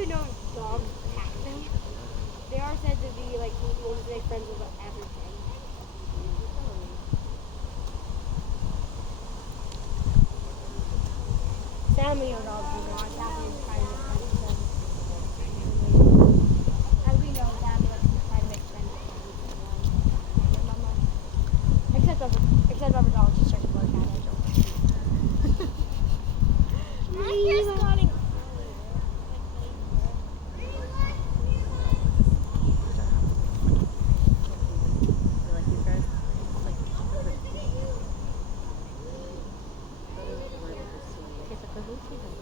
even know if dogs attack them. They are said to be like ones to make friends with everything. Family or dogs do not. Family is trying to make friends with them. As we know, family likes to try to make friends with them. Your mama. Except rubber dogs just start to bark at it. You like these guys? Like, It's a cahoots.